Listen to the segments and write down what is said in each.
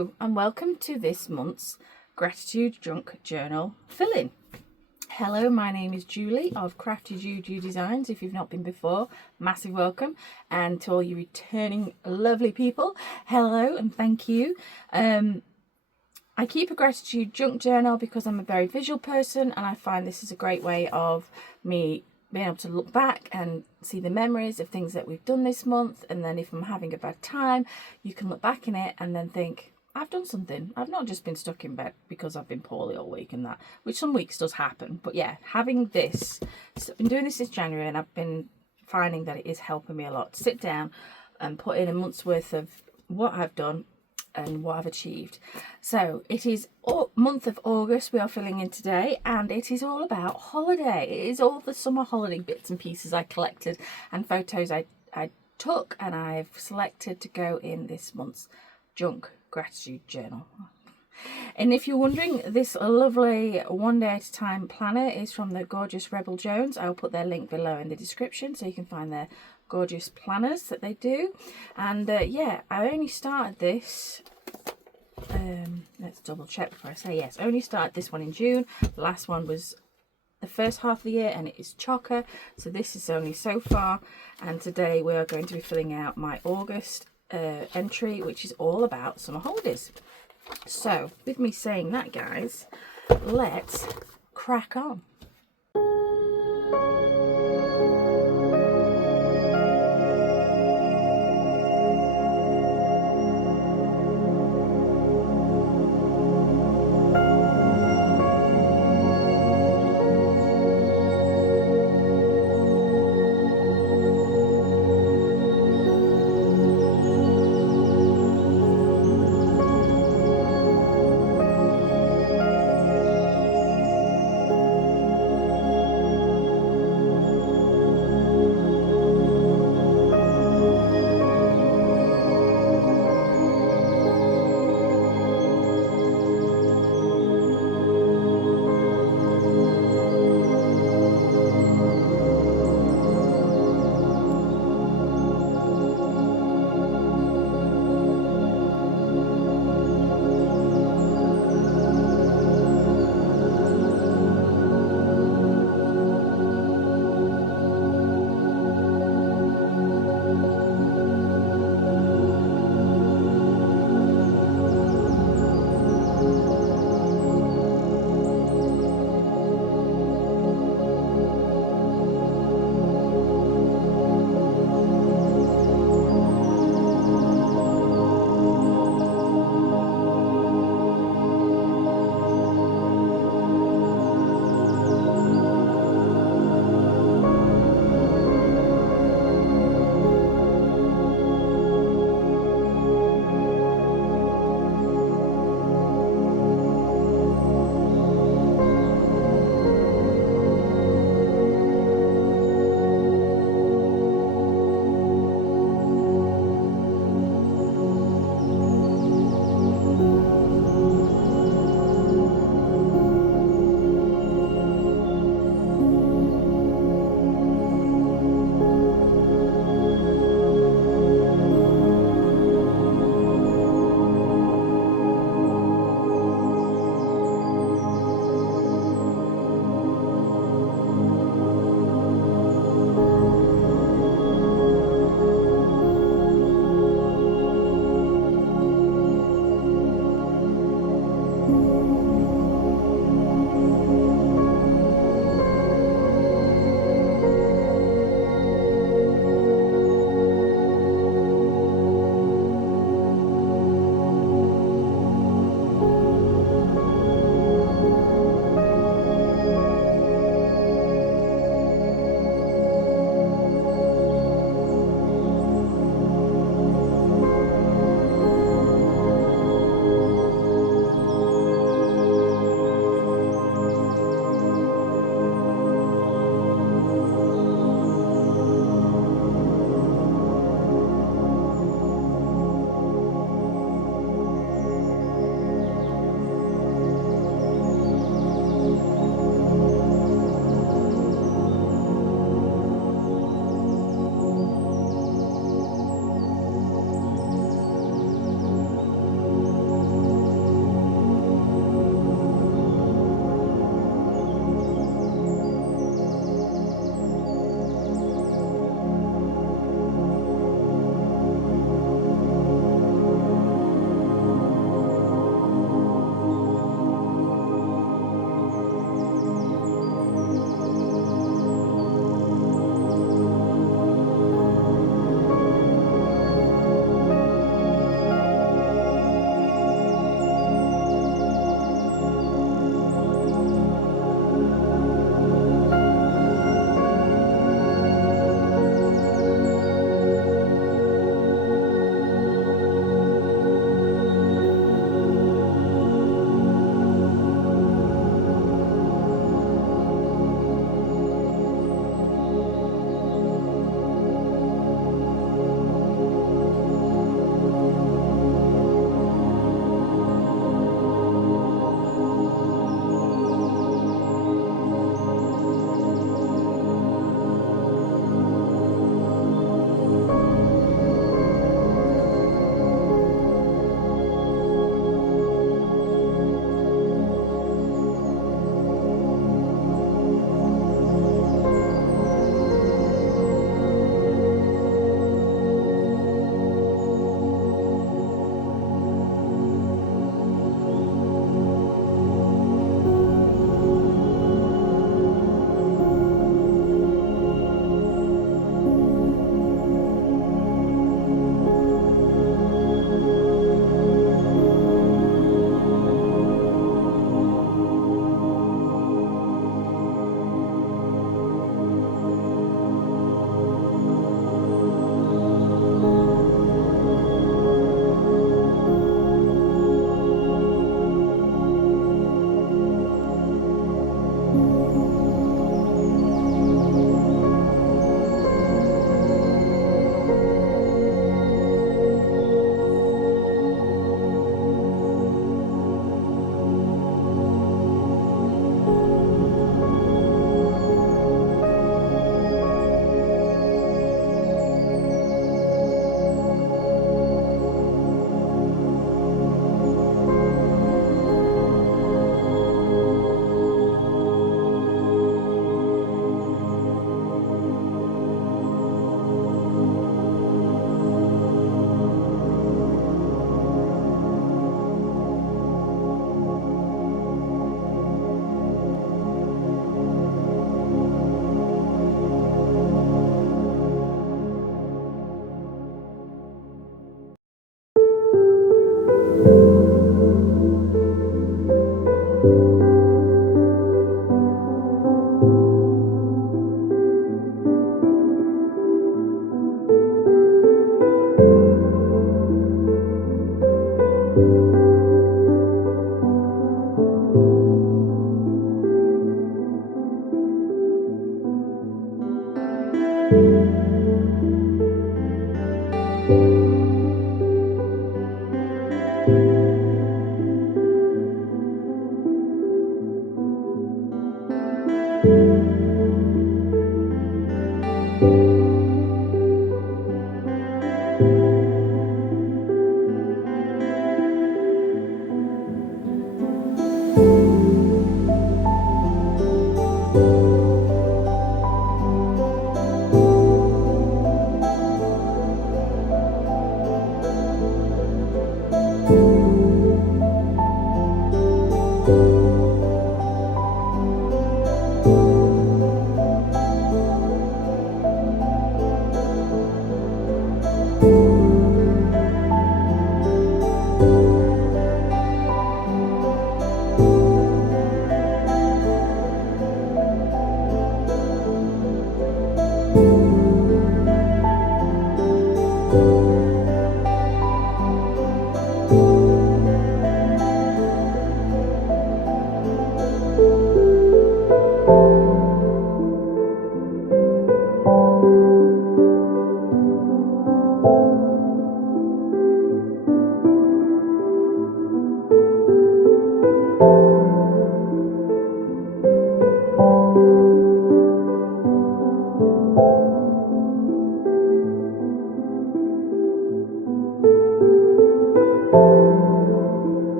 Hello and welcome to this month's Gratitude Junk Journal fill-in. Hello, my name is Julie of Crafty Juju Designs. If you've not been before, massive welcome. And to all you returning lovely people, hello and thank you. I keep a gratitude junk journal because I'm a very visual person, and I find this is a great way of me being able to look back and see the memories of things that we've done this month. And then if I'm having a bad time, you can look back in it and then think, I've done something. I've not just been stuck in bed because I've been poorly all week and that, which some weeks does happen. But yeah, having this, so I've been doing this since January, and I've been finding that it is helping me a lot to sit down and put in a month's worth of what I've done and what I've achieved. So it is month of August we are filling in today, and it is all about holiday. It is all the summer holiday bits and pieces I collected and photos I took and I've selected to go in this month's junk gratitude journal. And if you're wondering, this lovely one day at a time planner is from the gorgeous Rebel Jones. I'll put their link below in the description so you can find their gorgeous planners that they do. And yeah, I only started this, let's double check before I say yes, I only started this one in June. The last one was the first half of the year, and it is chocker, so this is only so far. And today we are going to be filling out my August entry, which is all about summer holidays. So with me saying that, guys, let's crack on.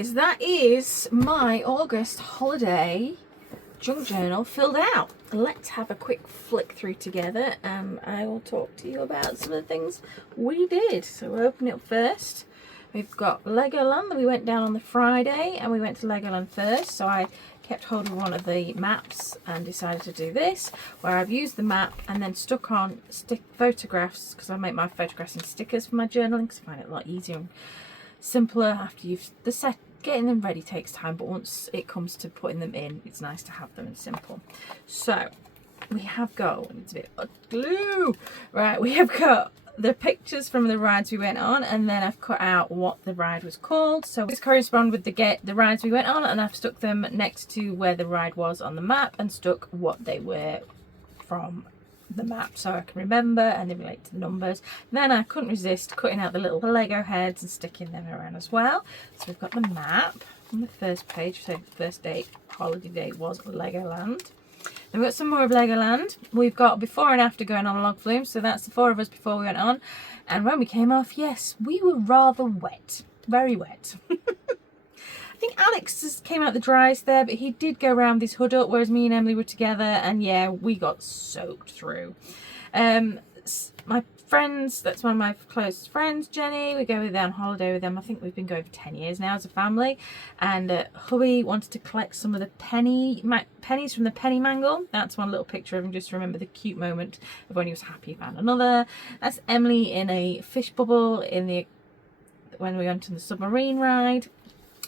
guys, that is my August holiday junk journal filled out. Let's have a quick flick through together and I will talk to you about some of the things we did. So we'll open it up first. We've got Legoland that we went down on the Friday, and we went to Legoland first, so I kept hold of one of the maps and decided to do this, where I've used the map and then stuck on photographs, because I make my photographs in stickers for my journaling because I find it a lot easier and simpler after you've the set. Getting them ready takes time, but once it comes to putting them in, it's nice to have them and simple. So we have got, it's a bit of glue, right, we have got the pictures from the rides we went on, and then I've cut out what the ride was called, so this correspond with the rides we went on, and I've stuck them next to where the ride was on the map and stuck what they were from the map so I can remember, and they relate to the numbers. Then I couldn't resist cutting out the little Lego heads and sticking them around as well. So we've got the map on the first page, so first date, holiday date was Legoland. Then we've got some more of Legoland. We've got before and after going on a log flume, so that's the 4 of us before we went on. And when we came off, yes, we were rather wet, very wet. I think Alex just came out the driest there, but he did go around this hood up, whereas me and Emily were together, and yeah, we got soaked through. My friends, that's one of my closest friends, Jenny, we go with them on holiday with them. I think we've been going for 10 years now as a family, and hubby wanted to collect some of the pennies from the penny mangle. That's one little picture of him, just to remember the cute moment of when he was happy he found another. That's Emily in a fish bubble when we went on the submarine ride.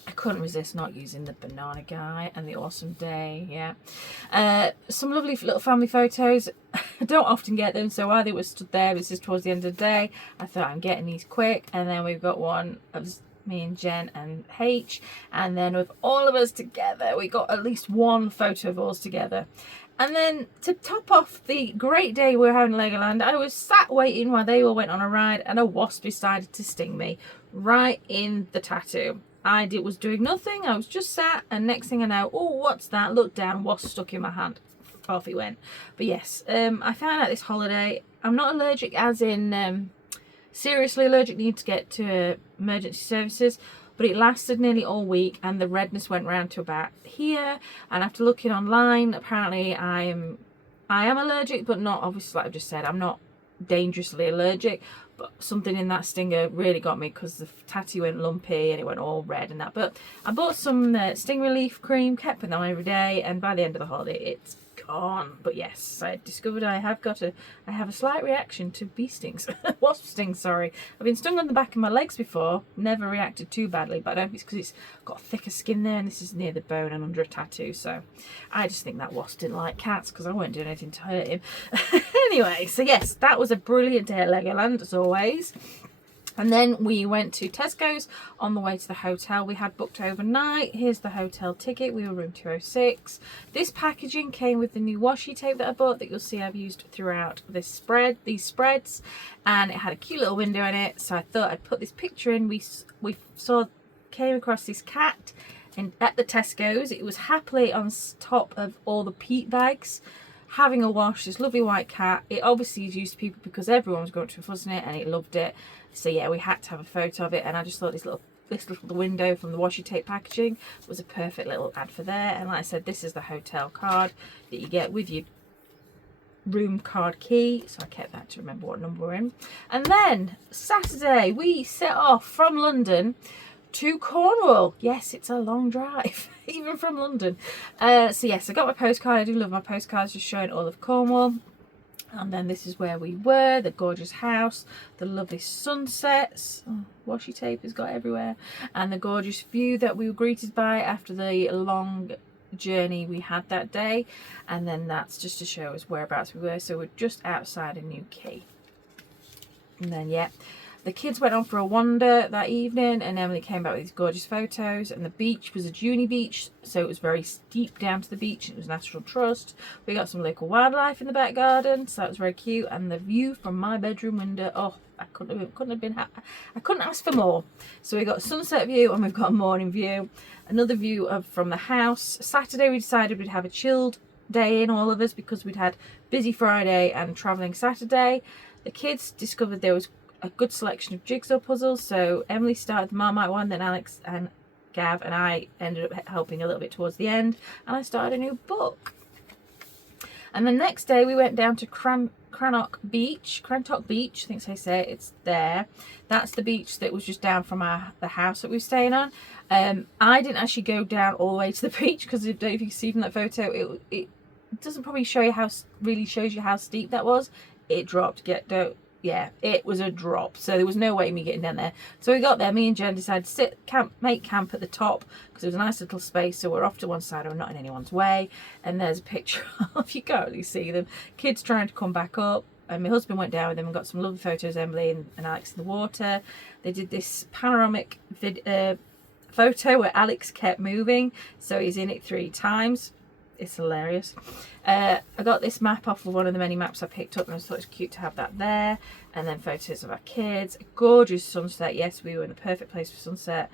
I couldn't resist not using the banana guy and the awesome day, yeah. Some lovely little family photos. I don't often get them, so while they were stood there, this is towards the end of the day, I thought I'm getting these quick. And then we've got one of me and Jen and H, and then with all of us together, we got at least one photo of us together. And then to top off the great day we were having in Legoland, I was sat waiting while they all went on a ride, and a wasp decided to sting me right in the tattoo. I was doing nothing, I was just sat, and next thing I know, oh, what's that? Looked down, wasp stuck in my hand. Off it went. But yes, I found out this holiday, I'm not allergic as in seriously allergic, need to get to emergency services, but it lasted nearly all week, and the redness went round to about here, and after looking online, apparently I am allergic, but not, obviously, like I've just said, I'm not dangerously allergic, but something in that stinger really got me, because the tattoo went lumpy and it went all red and that. But I bought some sting relief cream, kept them on every day, and by the end of the holiday it's gone. But yes, I discovered I have a slight reaction to bee stings. Wasp stings, sorry. I've been stung on the back of my legs before, never reacted too badly, but I don't think it's because it's got thicker skin there, and this is near the bone and under a tattoo, so I just think that wasp didn't like cats, because I weren't doing anything to hurt him. Anyway, so yes, that was a brilliant day at Legoland as always. And then we went to Tesco's on the way to the hotel. We had booked overnight. Here's the hotel ticket. We were room 206. This packaging came with the new washi tape that I bought, that you'll see I've used throughout these spreads. And it had a cute little window in it, so I thought I'd put this picture in. We came across this cat at the Tesco's. It was happily on top of all the peat bags, having a wash. This lovely white cat. It obviously is used to people because everyone was going to a fuss in it, and it loved it. So yeah, we had to have a photo of it, and I just thought this little window from the washi tape packaging was a perfect little ad for there. And like I said, this is the hotel card that you get with your room card key, so I kept that to remember what number we're in. And then Saturday we set off from London to Cornwall. Yes, it's a long drive even from London. So yes, I got my postcard. I do love my postcards, just showing all of Cornwall. And then this is where we were, the gorgeous house, the lovely sunsets, washi tape has got everywhere, and the gorgeous view that we were greeted by after the long journey we had that day. And then that's just to show us whereabouts we were. So we're just outside of Newquay. And then yeah, the kids went on for a wander that evening, and Emily came back with these gorgeous photos. And the beach was a Junie beach, so it was very steep down to the beach. It was National Trust. We got some local wildlife in the back garden, so that was very cute. And the view from my bedroom window, oh, I couldn't ask for more. So we got a sunset view, and we've got a morning view. Another view from the house. Saturday we decided we'd have a chilled day in, all of us, because we'd had busy Friday and travelling Saturday. The kids discovered there was a good selection of jigsaw puzzles, so Emily started the Marmite one, then Alex and Gav and I ended up helping a little bit towards the end, and I started a new book. And the next day we went down to Crantock Beach, I think they say it's there. That's the beach that was just down from the house that we were staying on. I didn't actually go down all the way to the beach because if you can see from that photo, it doesn't probably show you really shows you how steep that was. It dropped. Yeah, it was a drop, so there was no way me getting down there. So we got there, me and Jen decided to make camp at the top because it was a nice little space, so we're off to one side, we're not in anyone's way. And there's a picture of, you can't really see them, kids trying to come back up, and my husband went down with them and got some lovely photos, Emily and Alex in the water. They did this panoramic photo where Alex kept moving, so he's in it 3 times. It's hilarious. I got this map off of one of the many maps I picked up, and I thought it was cute to have that there. And then photos of our kids. A gorgeous sunset. Yes, we were in the perfect place for sunset.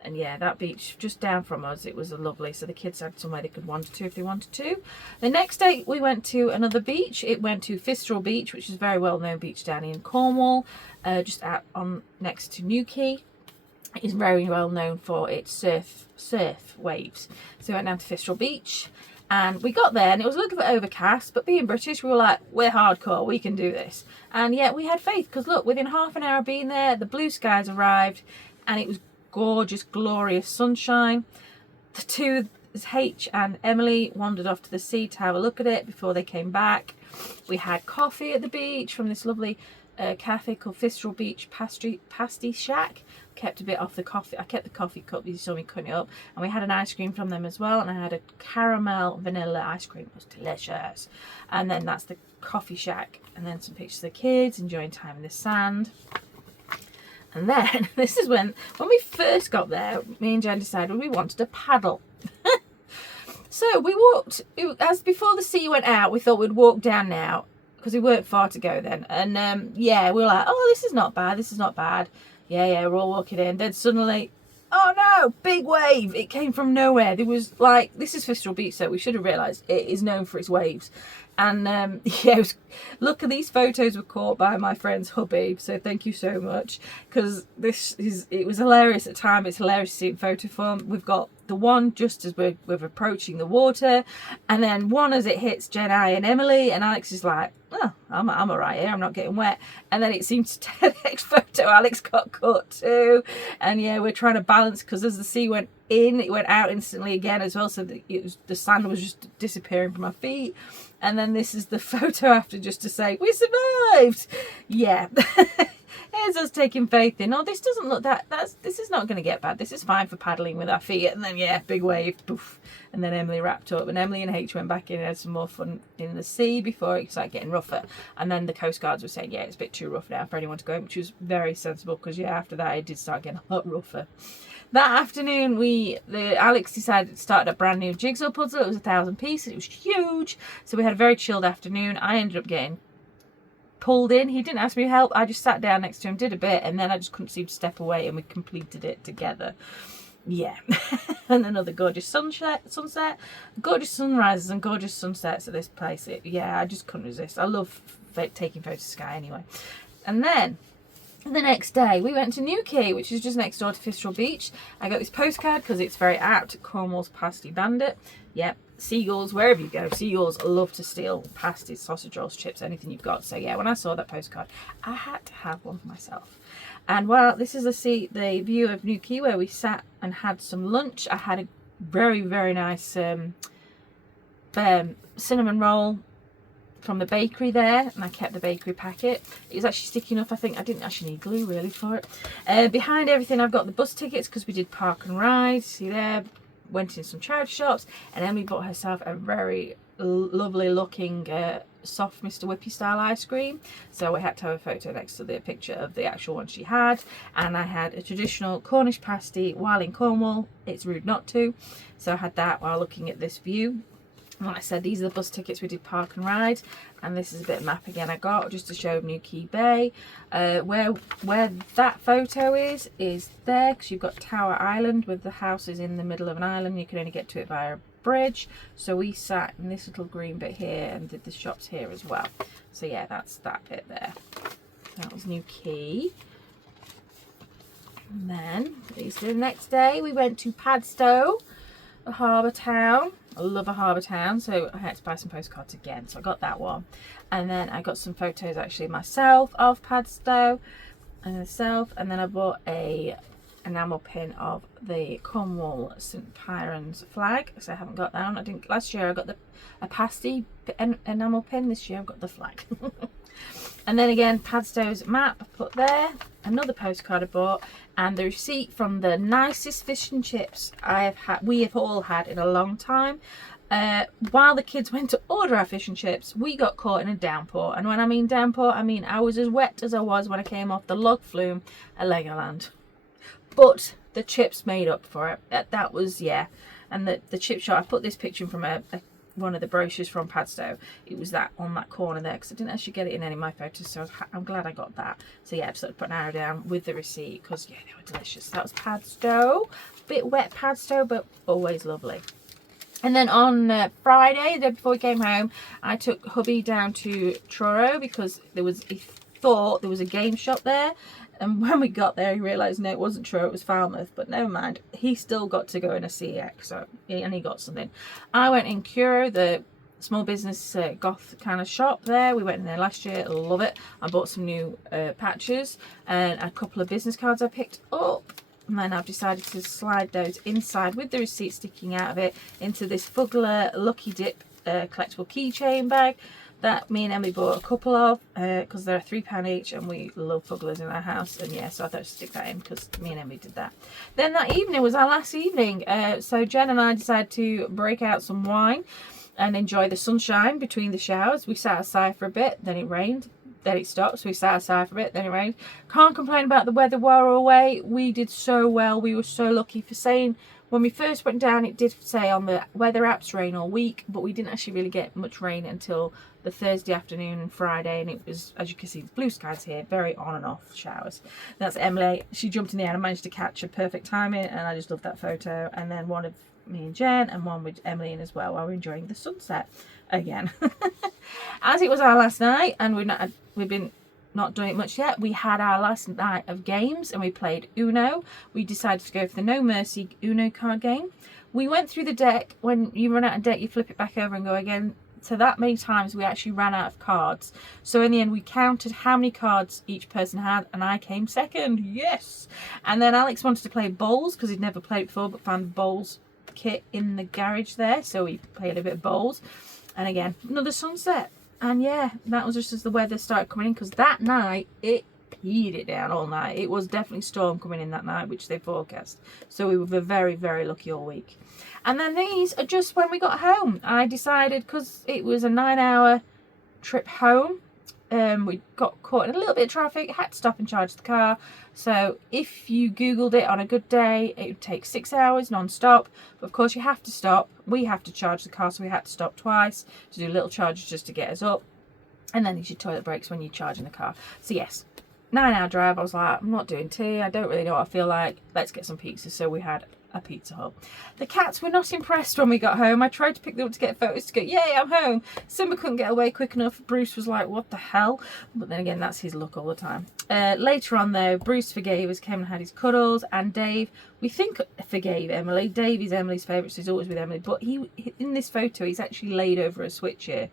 And yeah, that beach just down from us, it was lovely. So the kids had somewhere they could wander to if they wanted to. The next day we went to another beach. It went to Fistral Beach, which is a very well known beach down in Cornwall, just out on next to Newquay. It is very well known for its surf waves. So we went down to Fistral Beach. And we got there and it was a little bit overcast, but being British, we were like, we're hardcore, we can do this. And yet we had faith, because look, within half an hour of being there, the blue skies arrived and it was gorgeous, glorious sunshine. The two, H and Emily, wandered off to the sea to have a look at it before they came back. We had coffee at the beach from this lovely cafe called Fistral Beach Pasty Shack. Kept a bit off the coffee. I kept the coffee cup, you saw me cutting it up, and we had an ice cream from them as well, and I had a caramel vanilla ice cream. It was delicious. And then that's the coffee shack, and then some pictures of the kids enjoying time in the sand. And then this is when we first got there, me and Jen decided we wanted to paddle. So we walked, as before the sea went out, we thought we'd walk down now because we weren't far to go then. And yeah, we were like, oh, this is not bad. Yeah, we're all walking in. Then suddenly, oh no, big wave. It came from nowhere. There was like, this is Fistral Beach, so we should have realised it is known for its waves. And yeah, look, these photos were caught by my friend's hubby, so thank you so much, because it was hilarious at the time. It's hilarious to see in photo form. We've got the one just as we're approaching the water, and then one as it hits Jen, I and Emily, and Alex is like, oh, I'm all right here, I'm not getting wet. And then it seems to take the next photo, Alex got caught too. And yeah, we're trying to balance, because as the sea went in, it went out instantly again as well, so the sand was just disappearing from our feet. And then this is the photo after, just to say, we survived. Yeah. Here's us taking faith in, oh, this doesn't look this is not going to get bad. This is fine for paddling with our feet. And then, yeah, big wave, poof. And then Emily wrapped up, and Emily and H went back in and had some more fun in the sea before it started getting rougher. And then the Coast Guards were saying, yeah, it's a bit too rough now for anyone to go in, which was very sensible, because, yeah, after that, it did start getting a lot rougher. That afternoon, Alex decided to start a brand new jigsaw puzzle. It was 1,000 pieces. It was huge. So we had a very chilled afternoon. I ended up getting pulled in. He didn't ask me to help. I just sat down next to him, did a bit, and then I just couldn't seem to step away, and we completed it together. Yeah. And another gorgeous sunset, gorgeous sunrises and gorgeous sunsets at this place. Yeah, I just couldn't resist. I love taking photos of the sky anyway. And then the next day we went to Newquay, which is just next door to Fistral Beach. I got this postcard because it's very apt, Cornwall's pasty bandit. Yep, seagulls, wherever you go, seagulls love to steal pasties, sausage rolls, chips, anything you've got. So yeah, when I saw that postcard, I had to have one for myself. And well, this is the view of Newquay where we sat and had some lunch. I had a very, very nice cinnamon roll from the bakery there, and I kept the bakery packet. It was actually sticky enough. I think I didn't actually need glue really for it. Behind everything, I've got the bus tickets because we did park and ride. See there, went in some charity shops, and Emily bought herself a very lovely looking soft Mr. Whippy style ice cream. So we had to have a photo next to the picture of the actual one she had. And I had a traditional Cornish pasty while in Cornwall. It's rude not to. So I had that while looking at this view. And like I said, these are the bus tickets we did park and ride, and this is a bit of map again I got just to show Newquay Bay. Where that photo is there, because you've got Tower Island with the houses in the middle of an island. You can only get to it via a bridge. So we sat in this little green bit here and did the shops here as well. So yeah, that's that bit there. That was Newquay. And then the next day we went to Padstow, a harbour town. I love a harbour town, so I had to buy some postcards again, so I got that one. And then I got some photos actually myself of Padstow and myself, and then I bought a enamel pin of the Cornwall St Piran's flag, so I haven't got that one. I didn't last year. I got a pasty enamel pin. This year I've got the flag. And then again, Padstow's map I put there, another postcard I bought, and the receipt from the nicest fish and chips we have all had in a long time. While the kids went to order our fish and chips, we got caught in a downpour. And when I mean downpour, I mean I was as wet as I was when I came off the log flume at Legoland. But the chips made up for it. That was, yeah. And the chip shop, I put this picture from one of the brochures from Padstow. It was that on that corner there, because I didn't actually get it in any of my photos, so I'm glad I got that. So yeah, I just put an arrow down with the receipt, because yeah, they were delicious. That was Padstow. Bit wet Padstow, but always lovely. And then on Friday, the day before we came home, I took hubby down to Truro, because he thought there was a game shop there. And when we got there, he realised, no, it wasn't Truro, it was Falmouth. But never mind, he still got to go in a CX, and he got something. I went in Curo, the small business goth kind of shop there. We went in there last year, love it. I bought some new patches and a couple of business cards I picked up. And then I've decided to slide those inside with the receipt sticking out of it into this Fugler Lucky Dip collectible keychain bag that me and Emily bought a couple of, because they're £3 each, and we love Fuglers in our house. And yeah, so I thought I'd stick that in because me and Emily did that. Then that evening was our last evening, so Jen and I decided to break out some wine and enjoy the sunshine between the showers. We sat outside for a bit, then it rained, then it stopped, so we sat outside for a bit, then it rained. Can't complain about the weather while we're away. We did so well. We were so lucky. For saying, when we first went down, it did say on the weather apps rain all week, but we didn't actually really get much rain until the Thursday afternoon and Friday, and it was, as you can see, blue skies here, very on and off showers. That's Emily. She jumped in the air and managed to catch a perfect timing, and I just love that photo. And then one of me and Jen, and one with Emily in as well, while we're enjoying the sunset again. As it was our last night, and we've been not doing it much yet, we had our last night of games and we played Uno. We decided to go for the No Mercy Uno card game. We went through the deck. When you run out of deck, you flip it back over and go again. So that many times we actually ran out of cards. So in the end, we counted how many cards each person had, and I came second. Yes! And then Alex wanted to play bowls because he'd never played before, but found the bowls kit in the garage there, so we played a bit of bowls. And again, another sunset. And yeah, that was just as the weather started coming in, because that night it peed it down all night. It was definitely storm coming in that night, which they forecast. So we were very, very lucky all week. And then these are just when we got home. I decided, because it was a 9-hour trip home, we got caught in a little bit of traffic, had to stop and charge the car. So if you googled it on a good day, it would take 6 hours non-stop. But of course you have to stop. We have to charge the car, so we had to stop twice to do little charges just to get us up. And then there's your toilet breaks when you're charging the car. So yes, 9-hour drive. I was like, I'm not doing tea, I don't really know what I feel like, let's get some pizza. So we had a Pizza Hut. The cats were not impressed when we got home. I tried to pick them up to get photos to go, yay, I'm home. Simba couldn't get away quick enough. Bruce was like, what the hell? But then again, that's his luck all the time. Later on though, Bruce forgave us, came and had his cuddles, and Dave, we think, forgave Emily. Dave is Emily's favourite, so he's always with Emily, but he in this photo he's actually laid over a switch here,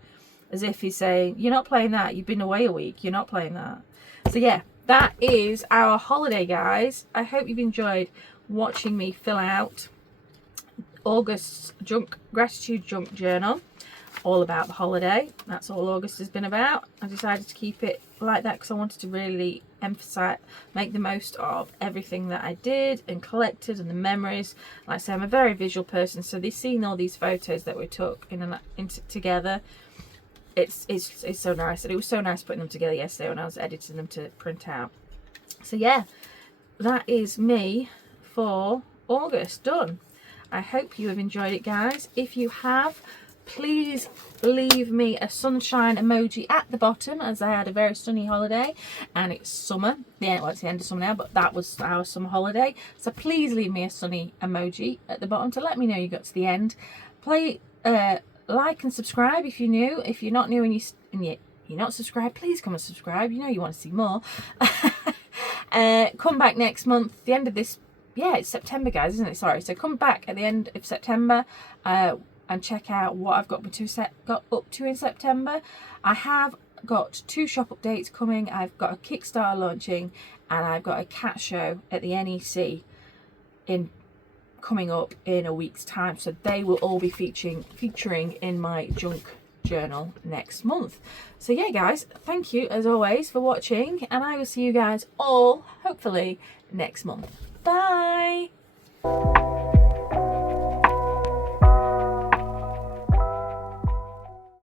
as if he's saying, you're not playing that, you've been away a week, you're not playing that. So yeah, that is our holiday, guys. I hope you've enjoyed watching me fill out August's gratitude junk journal, all about the holiday. That's all August has been about. I decided to keep it like that because I wanted to really emphasize, make the most of everything that I did and collected, and the memories. Like I say, I'm a very visual person, so seeing all these photos that we took together, it's so nice. And it was so nice putting them together yesterday when I was editing them to print out. So yeah, that is me for August done. I hope you have enjoyed it, guys. If you have, please leave me a sunshine emoji at the bottom, as I had a very sunny holiday and it's summer. Yeah, well, it's the end of summer now, but that was our summer holiday. So please leave me a sunny emoji at the bottom to let me know you got to the end. Like and subscribe if you're new. If you're not new and you're not subscribed, please come and subscribe. You know you want to see more. Come back next month, the end of this, yeah, it's September, guys, isn't it? Sorry. So come back at the end of September and check out what I've got up to in September. I have got 2 shop updates coming. I've got a Kickstarter launching, and I've got a cat show at the NEC coming up in a week's time. So they will all be featuring in my junk journal next month. So yeah, guys, thank you as always for watching, and I will see you guys all hopefully next month. Bye.